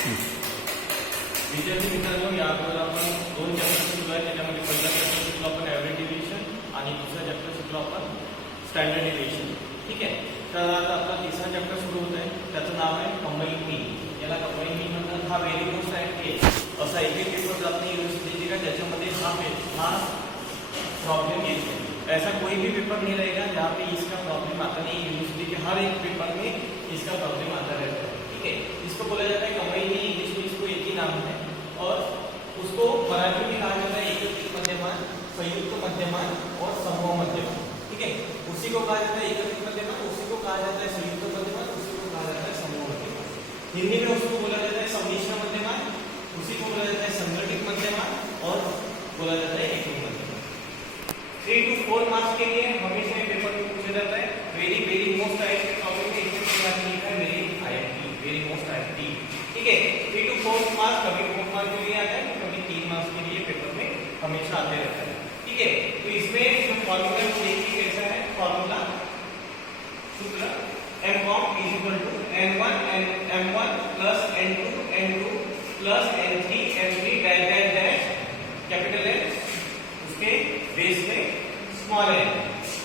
विद्यार्थी मित्रांनो, या अगोदर आपण 2 चॅप्टर शिकलो आहे. त्याच्यामध्ये पहिला चॅप्टर शिकलो आपण ॲव्हरेज डेव्हिएशन आणि दुसरा चॅप्टर शिकलो आपण स्टँडर्ड डेव्हिएशन. ठीक आहे. तर आता आपला तिसरा चॅप्टर सुरू होत आहे. त्याचं नाव आहे कंबाईन मीन. याला कंबाईन मीन म्हणतात. हा व्हेरी मोस्ट आहे. असा एक पेपर जात नाही युनिव्हर्सिटीचे का ज्याच्यामध्ये हा प्रॉब्लम येते. ऐसा कोई भी पेपर नहीं रहेगा जहाँ पे इसका प्रॉब्लम आता नहीं. यूनिवर्सिटी के हर एक पेपर में इसका प्रॉब्लम आता रहता है. ठीक है. इसको बोला जाता है कंबाइन मीन. इंग्लिश में इसको एक ही नाम है और उसको मराठी में कहा जाता है एकत्रित मध्यमान, संयुक्त मध्यमान और समूह मध्यमान. ठीक है. उसी को कहा जाता है एकत्रित मध्यमान, उसी को कहा जाता है संयुक्त मध्यमान, उसी को कहा जाता है समूह मध्यमान. हिंदी में उसको बोला जाता है सम्मिश्र मध्यमान, उसी को बोला जाता है संगठित मध्यमान और बोला जाता है एकरूप मध्यमान. 3 to 4 मार्क्स के लिए हमेशा ये पेपर में पूछा जाता है. वेरी मोस्ट आईएमपी टॉपिक में इसमें क्या लिखा है वेरी मोस्ट आईएमपी. ठीक है. 3 to 4 मार्क्स कभी 4 मार्क्स के लिए आता है, कभी 3 मार्क्स के लिए पेपर में हमेशा आते रहता है. ठीक है. तो इसमें जो फॉर्मूला देखिए कैसा है. फॉर्मूला सूत्र m1 n1 m1 n2 n2 n3 m3 dash capital N उसके बेस में स्मॉल n,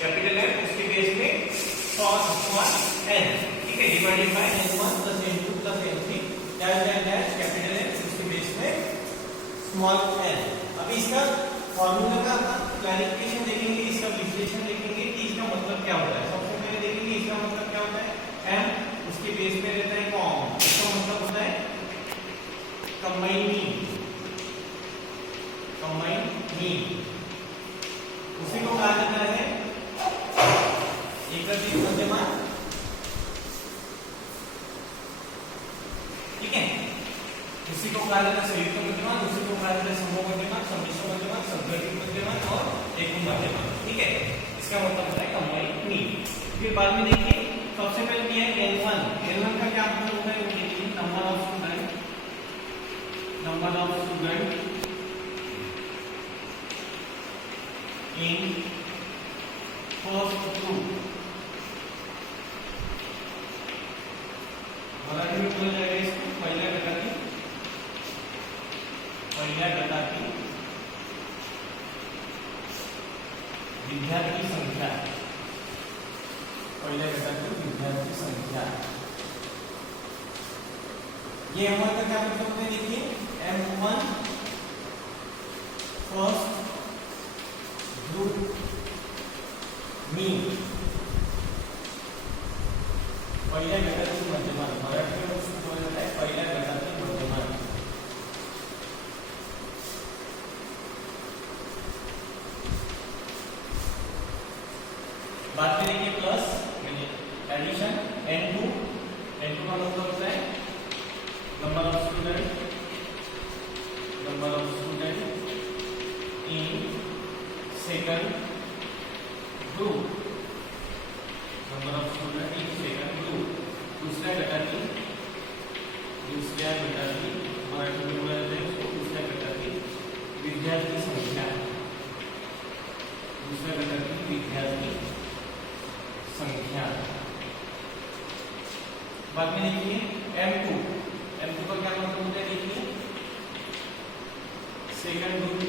कैपिटल N उसके बेस में स्मॉल n. ठीक है. Divided by n1 n2 n3 dash capital N उसके बेस में स्मॉल n. अभी इसका फॉर्मूला का क्लैरिफिकेशन देखेंगे, इसका विश्लेषण देखेंगे कि इसका मतलब क्या होता है. सबसे पहले देखेंगे इसका मतलब क्या होता है. m उसके बेस में रहता है कॉम. इसका मतलब होता है कंबाइन मीन. उसी को कहा जाता है एकत्रित मध्यमान. ठीक है. उसी को कहा जाता है संयुक्त मध्यमान, उसी को कहा जाता है समूह मध्यमान, सम्मिश्र मध्यमान, संगठित मध्यमान और एकरूप मध्यमान. ठीक है. इसका मतलब होता है कंबाइन मीन. फिर बाद में देखिए सबसे पहले दिया है N1. N1 का क्या मतलब होता है वो देखिए. Number of student in first group. Marathi में बोला जाएगा इसको पहिल्या गटातील विद्यार्थी संख्या. पहिल्या गटातील विद्यार्थी संख्या. ये M1 का क्या मतलब है देखिए. M1 first group mean. पहिल्या गटातील मध्यमान. मराठी में उसको बोला जाता है पहिल्या गटातील मध्यमान. बाद में देखिए प्लस एडिशन n2 का मतलब होता है number of student in second group. Number of student in second group. दूसऱ्या गटातील मराठी में बोला जाता है उसको दूसऱ्या गटातील विद्यार्थी संख्या. दूसऱ्या गटातील विद्यार्थी संख्या. बाद में देखिए M2 का क्या मतलब होता है देखिए. Second group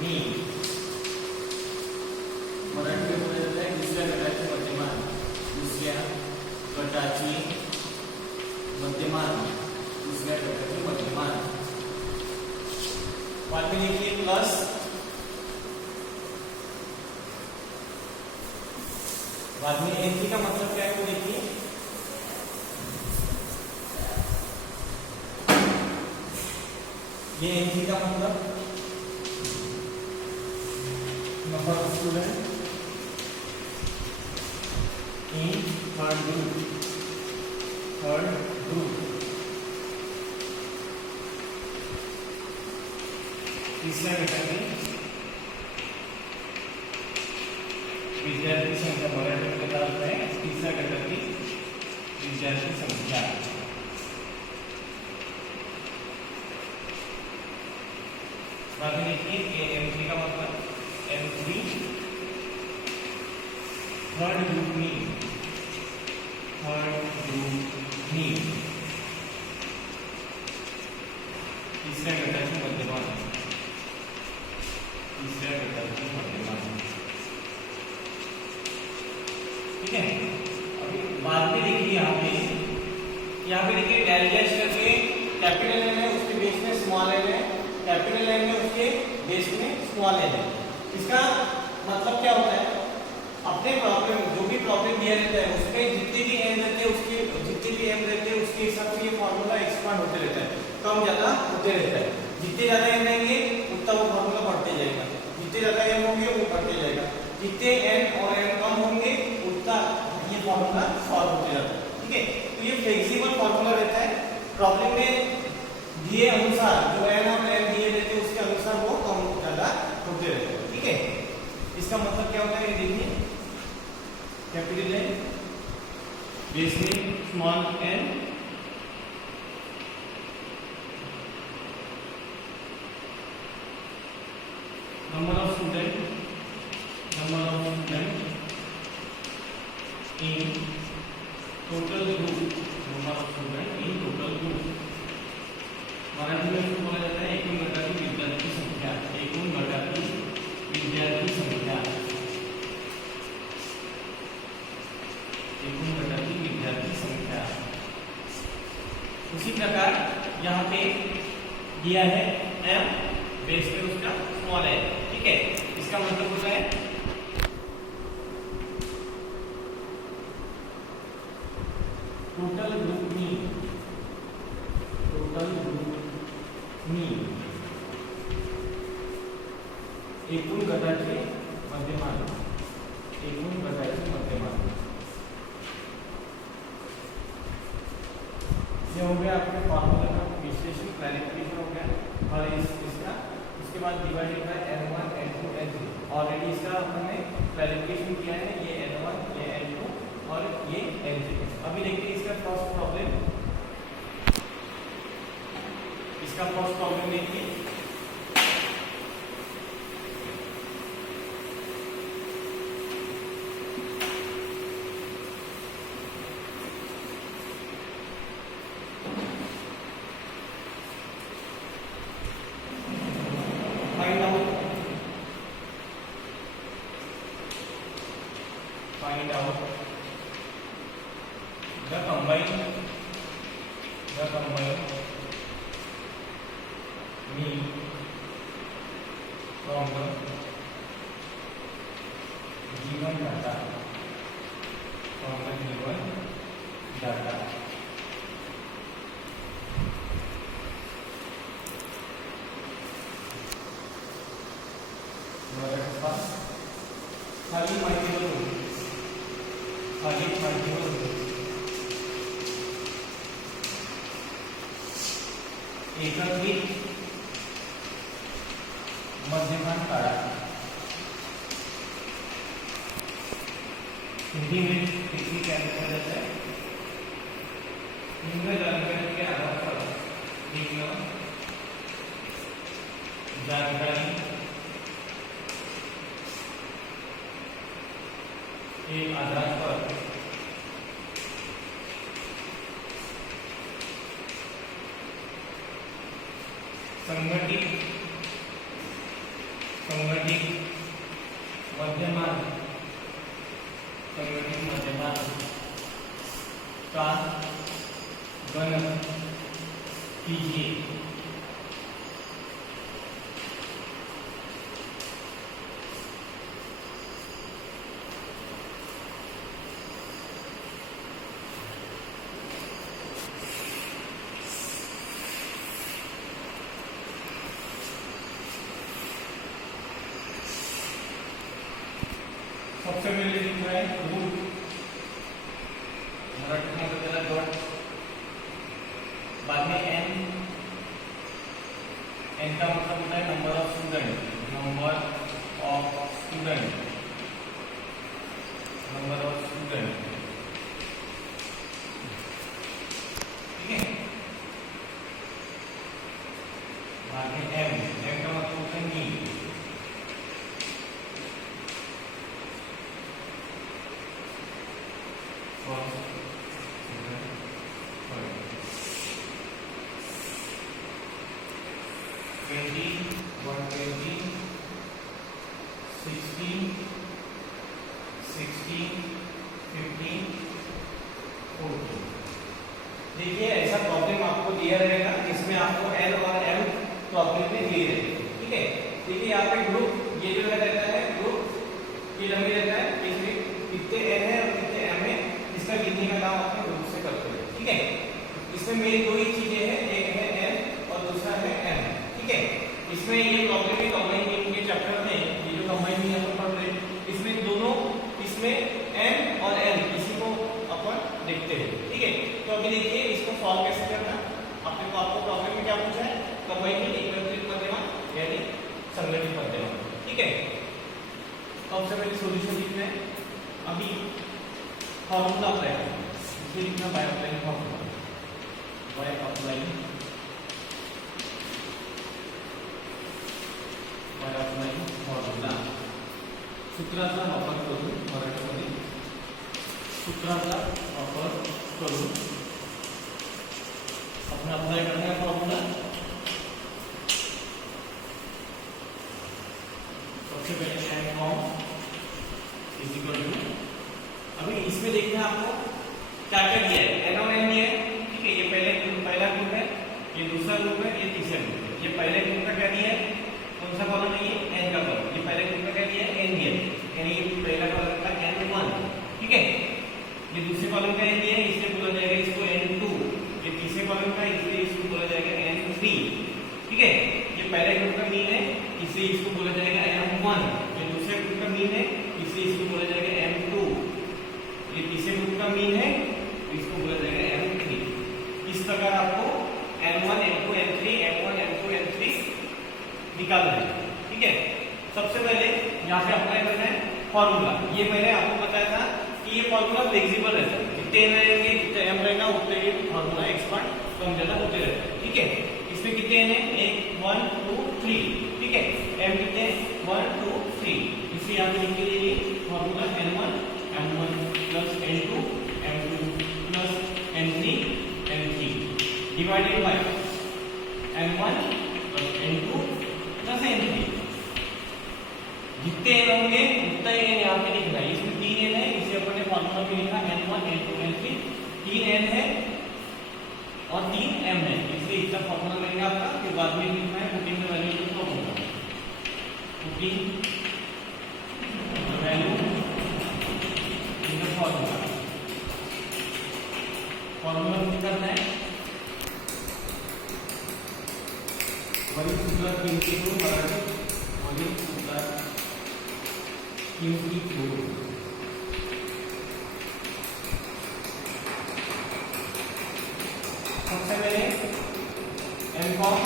mean. मराठी में बोला जाता है दूसऱ्या गटाची मध्यमान. दूसऱ्या गटाची मध्यमान. बाद में देखिए प्लस. बाद में N3 का मतलब क्या है वो देखिए. ये N3 का मतलब number of student in third group. तीसरा गटातील विद्यार्थी संख्या. मराठी में क्या होता है तीसरा गटातील विद्यार्थी संख्या. बाद में देखिए M3 का मतलब M3 थर्ड ग्रुप में नीड, तिसऱ्या घटाची मध्यमान, तीसऱ्या घटाची मध्यमान, ठीक है। अभी बाद में देखिए यहाँ पे देखिए डेल डैश करके कैपिटल एन है, उसके बेस में स्मॉल एन है, कैपिटल एन है, उसके बेस में स्मॉल एन है। इसका मतलब क्या होता है, अपने प्रॉब्लम जो भी प्रॉब्लम दिया रहता है उसमें जितने भी एन रहते हैं उसके हिसाब से ये फॉर्मूला एक्सपांड होते रहता है, कम ज्यादा होते रहता है। जितने ज्यादा एन रहेंगे उतना वो फॉर्मूला बढ़ते जाएगा, जितने ज्यादा एन होंगे वो बढ़ते जाएगा, जितने एन और एन कम होंगे उतना ये फॉर्मूला सॉल्व होते जाता है, ठीक है। तो ये फ्लेक्सिबल फॉर्मूला रहता है, प्रॉब्लम में दिए अनुसार जो एन और एन दिए रहते हैं उसके अनुसार वो कम ज्यादा होते रहते हैं, ठीक है। इसका मतलब क्या होता है, देखिए कैपिटल एन बेस में small N, number of student in total group, number of student in total group, Marathi में इसको बोला जाता है एकूण गटातील विद्यार्थी संख्या, एकूण गटातील विद्यार्थी संख्या, एकूण गटातील विद्यार्थी संख्या। उसी प्रकार यहाँ पे दिया है m, बेस में उसका स्मॉल है, ठीक है। इसका मतलब होता है टोटल ग्रुप मीन, एकूण गटाचे मध्यमान, एकूण गटाचे मध्यमान। ये हो गया आपके फॉर्मूला का विश्लेषण, क्लैरिफिकेशन हो गया। और इसका उसके बाद divided by n1 n2 n3, already इसका हमने क्लैरिफिकेशन किया है, ये n1 ये n2 और ये n3। अभी देखिए इसका फर्स्ट प्रॉब्लम, देखिए find out the combined mean from the given data, खाली माहिती एकत्रित मध्यमान काढा। हिंदी में टेक्निक क्या लिखा जाता है, निम्न जानकारी के आधार पर, निम्न जानकारी के आधार पर संगठित मध्यमान का गणन कीजिए। सबसे पहले लिख रहा है रूट, मराठी में त्याला डॉट, बाद में एन का मतलब होता है नंबर ऑफ स्टूडेंट, ठीक है। बाद में एम का मतलब होता है नीड, 20, 16, 16, 15, 14। देखिए ऐसा प्रॉब्लम आपको दिया रहेगा जिसमें आपको एल और एम प्रॉब्लम में दिए रहेंगे। ठीक है, देखिए यहाँ पे ग्रुप ये जो रहता है ग्रुप ये लंबी रहता है, इसमें कितने एन है और कितने एम है इसका गिनने का काम आपको ग्रुप से करते हैं। ठीक है, इसमें मेरी दो ही चीजें हैं, एक है एन और दूसरा है एम। ठीक है, इसमें ये प्रॉब्लम है कंबाइन मीनिंग के चैप्टर में, ये जो कंबाइन मीनिंग अपन पढ़ रहे हैं इसमें दोनों, इसमें एम और एन इसी को अपन देखते हैं। ठीक है, तो अभी देखिए इसको सॉल्व कैसे करना। आपको प्रॉब्लम में क्या पूछा है, कंबाइन मीनिंग एकत्रित मध्यमा यानी संगठित मध्यमा। ठीक है, तो सबसे पहले सॉल्यूशन लिखना है। अभी फॉर्मूला अप्लाई करना है, इसे लिखना by applying formula, by applying formula. सूत्राचा वापर करून मराठीमध्ये सूत्राचा वापर करून आपण अप्लाई करना है फॉर्मूला। सबसे पहले N com is equal to, अभी इसमें देखना है आपको क्या क्या दिया है, एन और एन दिया है। ठीक है, ये पहला ग्रुप है, ये दूसरा ग्रुप है, ये तीसरा ग्रुप है। ये पहले ग्रुप का क्या दिया है, कौन सा कॉलम है, ये एन का कॉलम। ये पहले ग्रुप का क्या दिया है, एन दिया है, यानी ये पहला कॉलम का n1। ठीक है, ये दूसरे कॉलम का एन दिया है, इसलिए बोला जाएगा इसको n2। ये तीसरे कॉलम का, इसलिए इसको बोला जाएगा n3। ठीक है, ये पहले ग्रुप का मीन है, इसलिए इसको बोला जाएगा m1। ये दूसरे ग्रुप का मीन है, इसलिए इसको बोला जाएगा m2। ये तीसरे ग्रुप का मीन है, इसको बोला जाएगा m3। इस प्रकार आपको m1, m2, m3, m1, m2, m3 निकालना है। ठीक है, सबसे पहले यहाँ पे अप्लाई करना है फॉर्मूला। ये मैंने आपको बताया था कि ये फॉर्मूला फ्लेक्सिबल रहता है, जितने एन रहेंगे जितने एम रहेगा उतने ये फॉर्मूला एक्सपांड कम ज्यादा होते रहते हैं। ठीक है, इसमें कितने एन है, 1 2 3। ठीक है, एम कितने 1 2 3, इसे यहाँ पे लिख के लिए formula n1 m1 plus n2 m2 plus n3 n3 divided by n1 plus n2 plus n3। जितने एन होंगे उतना ही एन यहाँ पे लिखना है। इसमें 3 एन है, इसे अपन ने फॉर्मूला में लिखा n1 n2 n3। 3 एन है और 3 एम है, इसलिए इसका फॉर्मूला लेंगे आपका, फिर बाद में लिखना है putting the value in formula, putting value in the formula. Formula put करना है, वही सूत्र किमती को मराठी वही सूत्र किमती को सबसे पहले एन कॉम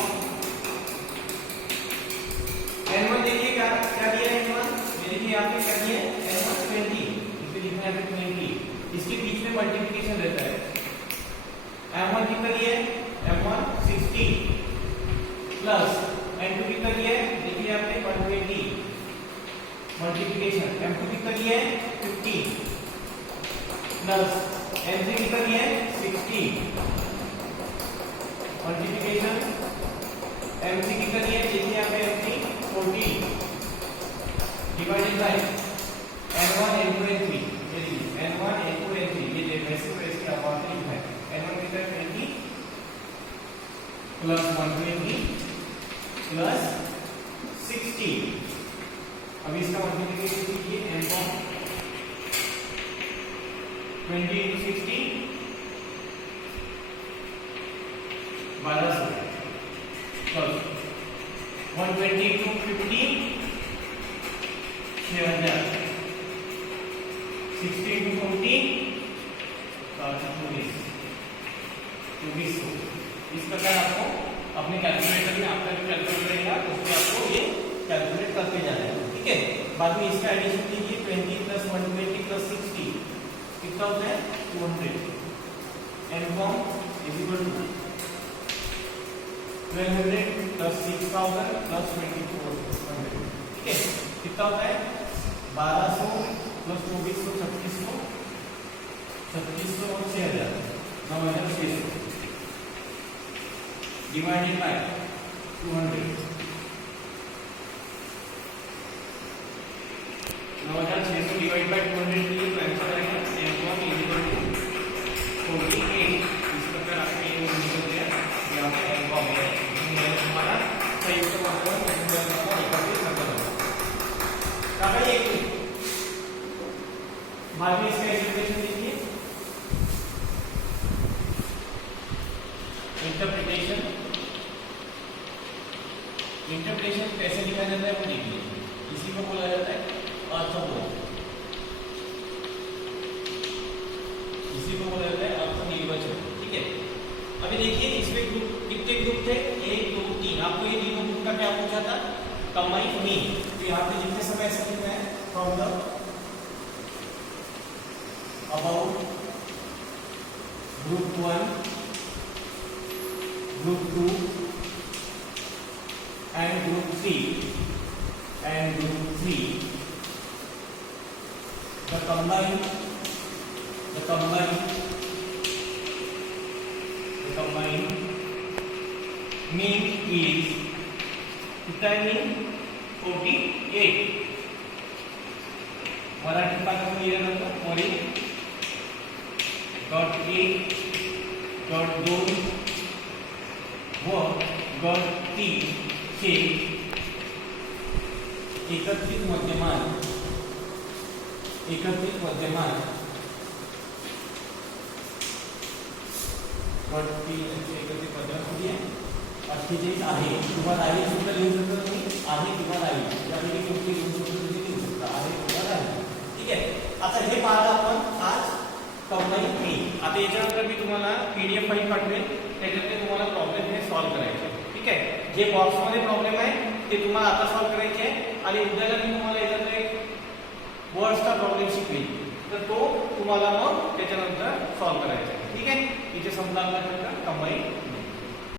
n1 देखिए क्या दिया है n1, देखिए यहाँ पे क्या दिया है n1 20, इसे लिखना है 20। इसके बीच में मल्टीप्लिकेशन रहता है। m1 कितना दिया है, m1 60 प्लस m2 कितना दिया है, देखिए यहाँ पे 120 मल्टीप्लिकेशन, m2 कितना दिया है 50 प्लस m3 कितना दिया है 60 मल्टीप्लिकेशन, m3 कितना दिया है, देखिए यहाँ पे m3 40 divided by n1 n2 n3। n1 n2 n3 ये वैसे वैसे आप लिखना है। n1 कितना है 20 प्लस 120 प्लस 60। अभी इसका मल्टीप्लिकेशन कीजिए, n को 20 into 60 1200 प्लस 120 into 50 6000 60 into 40 2400। इस प्रकार आपको अपने कैलकुलेटर में, आपका जो कैलकुलेटर रहेगा उसमें आपको ये कैलकुलेट करते जाना है। ठीक है, बाद में इसका एडिशन कीजिए, 20 प्लस 120 प्लस 60 कितना होता है 200। n com is equal to 1200 plus 6000 plus 2400। ठीक है, कितना होता है 1200 प्लस 2400 3600 और 6000 9600 डिवाइडेड बाय 200। डिवाइड बाय 200 के लिए ट्रांसफर करेंगे m1 48 इस प्रकार आपके ये निकल गया यहाँ पे m1 है हमारा संयुक्त मात्रा एकत्रित करना होगा एक बाद में इसका इंटरप्रिटेशन देखिए इंटरप्रिटेशन कैसे लिखा जाता है वो देखिए इसी को बोला जाता है अर्थबोध इसी को बोला जाता है अर्थ निर्वचन ठीक है अभी देखिए इसमें ग्रुप कितने ग्रुप थे 1 2 3 आपको ये तीनों ग्रुप का क्या पूछा था कंबाइंड मीन तो यहाँ पे जितने समय ऐसा लिखना है from the about group 1 group 2 and group 3 the combined mean is कितना mean 48 मराठी पाठात लिहिल्यानंतर वरील गट 1 गट 2 व गट 3 के एकत्रित मध्यमान गट 3 एकत्रित मध्यमान किती आहे 48 आहे किंवा राहील सुद्धा लिहू शकता तुम्ही आहे किंवा राहील त्यापैकी कोणती लिहू शकतो तुम्ही लिहू शकता आहे किंवा राहील ठीक आहे आता हे पाहलं आपण आज कंबाईन मीन आता याच्यानंतर मी तुम्हाला पीडीएफ फाईल पाठवेल त्याच्यामध्ये तुम्हाला प्रॉब्लेम हे सॉल्व्ह करायचे ठीक आहे जे बॉक्स मध्ये प्रॉब्लेम आहे ते तुम्हाला आता सॉल्व्ह करायचे आहे आणि उद्याला मी तुम्हाला याच्यात एक वर्ड्सचा प्रॉब्लेम शिकवेल तर तो तुम्हाला मग त्याच्यानंतर सॉल्व्ह करायचा आहे ठीक आहे इथे संपला आपला कंबाईन